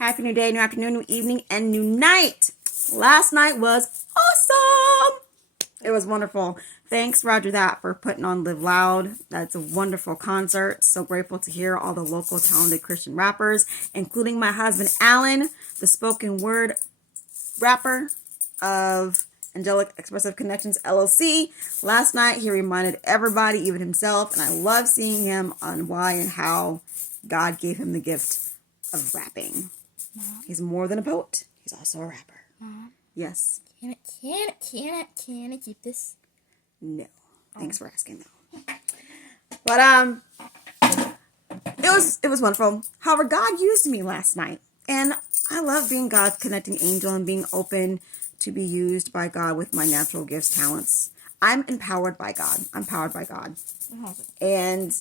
Happy new day, new afternoon, new evening, and new night. Last night was awesome. It was wonderful. Thanks, Roger, that for putting on Live Loud. That's a wonderful concert. So grateful to hear all the local talented Christian rappers, including my husband, Alan, the spoken word rapper of Angelic Expressive Connections, LLC. Last night, he reminded everybody, even himself, and I love seeing him on why and how God gave him the gift of rapping. Mom. He's more than a poet. He's also a rapper. Mom. Yes. Can I keep this? No. Thanks for asking though. But it was wonderful. However, God used me last night. And I love being God's connecting angel and being open to be used by God with my natural gifts, talents. I'm empowered by God. I'm powered by God. And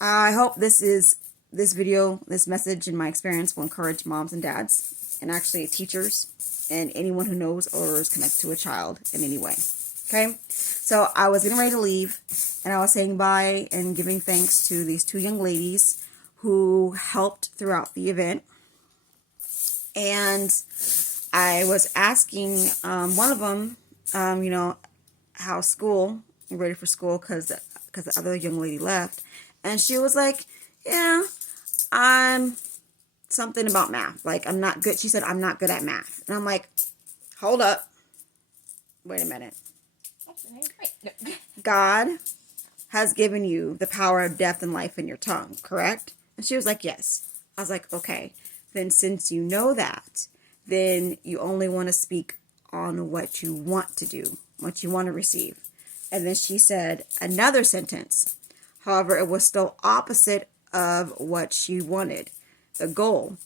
I hope this video, this message, and my experience will encourage moms and dads, and actually teachers, and anyone who knows or is connected to a child in any way. Okay? So I was getting ready to leave, and I was saying bye and giving thanks to these two young ladies who helped throughout the event. And I was asking one of them, how school, ready for school, because the other young lady left. And she was like, yeah, I'm something about math. Like, I'm not good. She said, I'm not good at math. And I'm like, hold up. Wait a minute. God has given you the power of death and life in your tongue, correct? And she was like, yes. I was like, okay. Then since you know that, then you only want to speak on what you want to do, what you want to receive. And then she said another sentence. However, it was still opposite of what she wanted, the goal.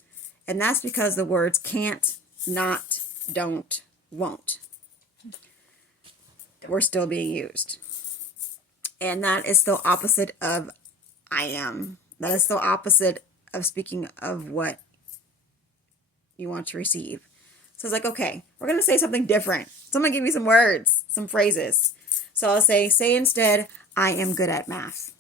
And that's because the words can't, not, don't, won't were still being used. And that is still opposite of I am. That is still opposite of speaking of what you want to receive. So it's like, okay, we're going to say something different. So I'm going to give you some words, some phrases. So I'll say instead, I am good at math.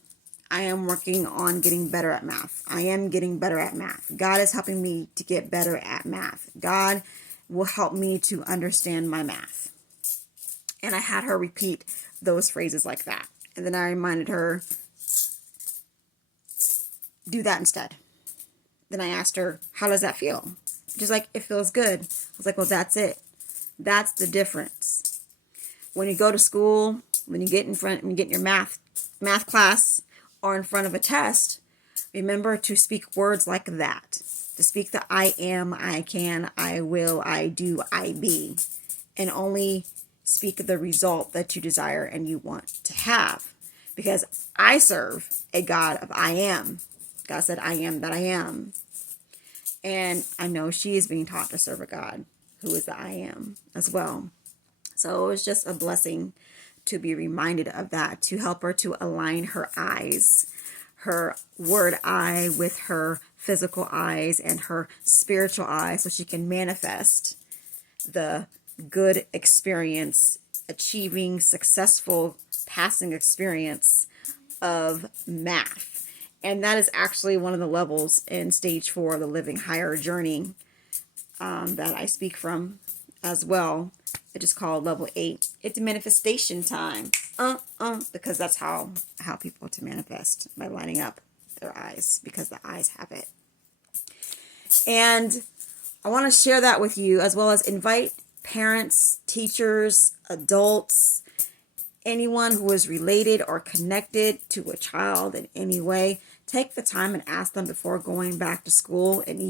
I am working on getting better at math. I am getting better at math. God is helping me to get better at math. God will help me to understand my math. And I had her repeat those phrases like that. And then I reminded her, do that instead. Then I asked her, how does that feel? She's like, it feels good. I was like, well, that's it. That's the difference. When you go to school, when you get in your math class, or in front of a test, remember to speak words like that. To speak the I am, I can, I will, I do, I be. And only speak the result that you desire and you want to have. Because I serve a God of I am. God said, I am that I am. And I know she is being taught to serve a God who is the I am as well. So it was just a blessing to be reminded of that, to help her to align her eyes, her word eye with her physical eyes and her spiritual eyes, so she can manifest the good experience, achieving successful passing experience of math. And that is actually one of the levels in stage 4 of the Living Higher journey that I speak from as well. It is called level 8. It's manifestation time. Because that's how people to manifest, by lining up their eyes, because the eyes have it. And I want to share that with you, as well as invite parents, teachers, adults, anyone who is related or connected to a child in any way. Take the time and ask them before going back to school, and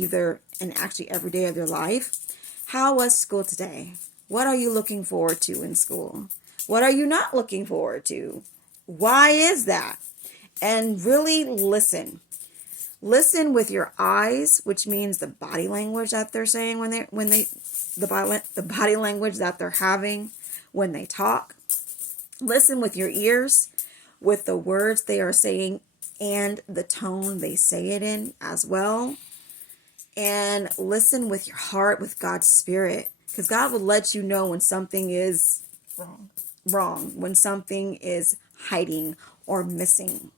actually every day of their life, how was school today? What are you looking forward to in school? What are you not looking forward to? Why is that? And really listen. Listen with your eyes, which means the body language that they're saying the body language that they're having when they talk. Listen with your ears, with the words they are saying and the tone they say it in as well. And listen with your heart, with God's Spirit. Because God will let you know when something is wrong, when something is hiding or missing.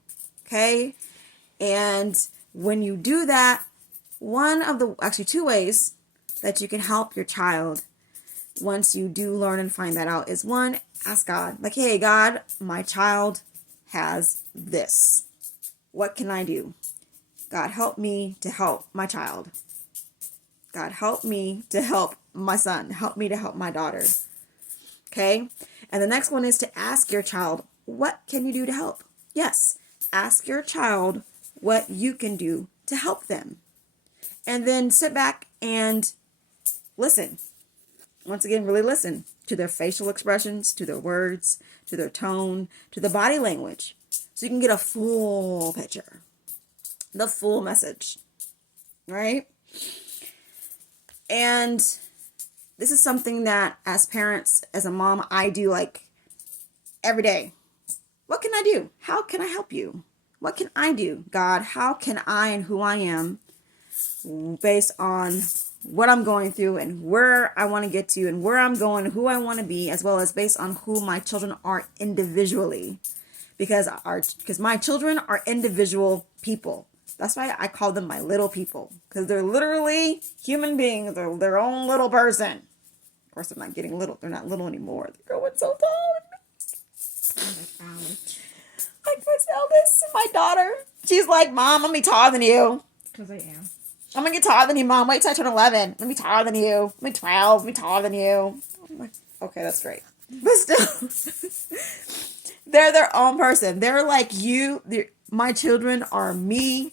Okay? And when you do that, actually two ways that you can help your child once you do learn and find that out is one, ask God. Like, hey, God, my child has this. What can I do? God, help me to help my child. God, help me to help my son. Help me to help my daughter. Okay? And the next one is to ask your child, what can you do to help? Yes, ask your child what you can do to help them. And then sit back and listen. Once again, really listen to their facial expressions, to their words, to their tone, to the body language. So you can get a full picture, the full message, right? And this is something that as parents, as a mom, I do like every day. What can I do? How can I help you? What can I do? God, how can I and who I am, based on what I'm going through and where I want to get to and where I'm going, who I want to be, as well as based on who my children are individually. Because my children are individual people. That's why I call them my little people. Because they're literally human beings. They're their own little person. Of course, they're not getting little. They're not little anymore. They're growing so tall. Like my eldest, my daughter. She's like, Mom, I'm going to be taller than you. Because I am. I'm going to get taller than you, Mom. Wait till I turn 11. I'm going to be taller than you. I'm going to be 12. I'm going to be taller than you. I'm like, okay, that's great. But still, they're their own person. They're like you. My children are me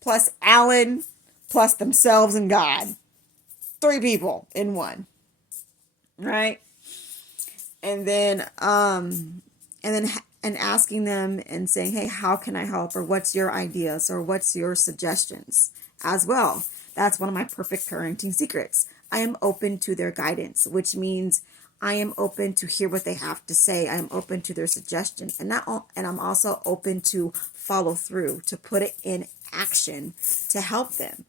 plus Alan plus themselves and God. 3 people in one. Right? And then asking them and saying, hey, how can I help? Or what's your ideas? Or what's your suggestions as well? That's one of my perfect parenting secrets. I am open to their guidance, which means I am open to hear what they have to say. I am open to their suggestions. And I'm also open to follow through, to put it in action, to help them.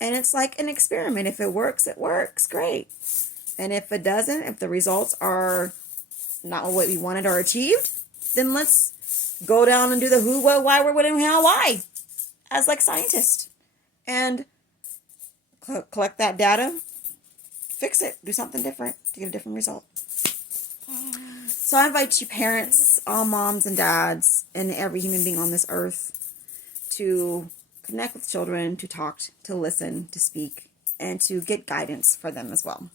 And it's like an experiment. If it works, it works. Great. And if it doesn't, if the results are not what we wanted or achieved, then let's go down and do the who, what, why, where, what, and how, why, as like scientists, and collect that data, fix it, do something different to get a different result. So I invite you parents, all moms and dads, and every human being on this earth to connect with children, to talk, to listen, to speak, and to get guidance for them as well.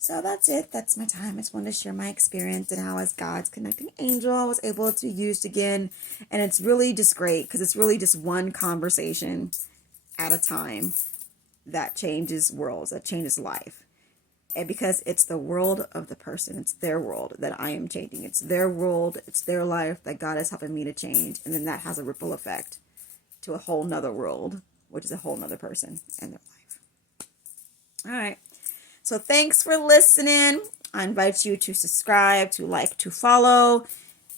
So that's it. That's my time. I just wanted to share my experience and how as God's connecting angel I was able to use again. And it's really just great because it's really just one conversation at a time that changes worlds, that changes life. And because it's the world of the person, it's their world that I am changing. It's their world, it's their life that God is helping me to change. And then that has a ripple effect to a whole nother world, which is a whole nother person and their life. All right. So thanks for listening. I invite you to subscribe, to like, to follow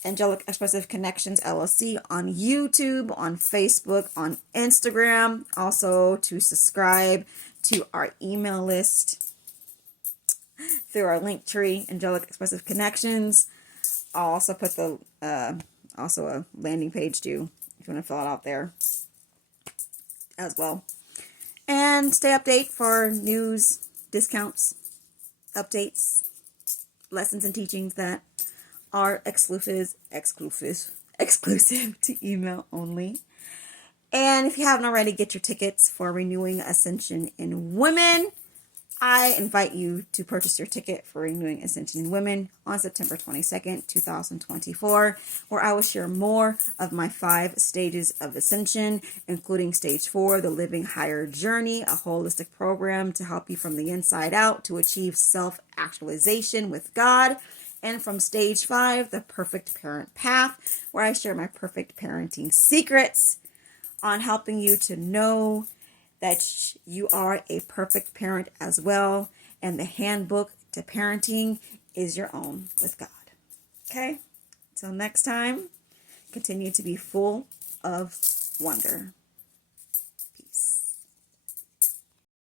Angelic Expressive Connections LLC on YouTube, on Facebook, on Instagram. Also to subscribe to our email list through our link tree, Angelic Expressive Connections. I'll also put the also a landing page too, if you want to fill it out there as well. And stay update for news, discounts, updates, lessons and teachings that are exclusive to email only. And if you haven't already, get your tickets for Renewing Ascension in Women. I invite you to purchase your ticket for Renewing Ascension in Women on September 22nd, 2024, where I will share more of my 5 stages of ascension, including stage 4, the Living Higher Journey, a holistic program to help you from the inside out to achieve self-actualization with God, and from stage 5, the Perfect Parent Path, where I share my perfect parenting secrets on helping you to know that you are a perfect parent as well, and the handbook to parenting is your own with God. Okay? Until next time, continue to be full of wonder.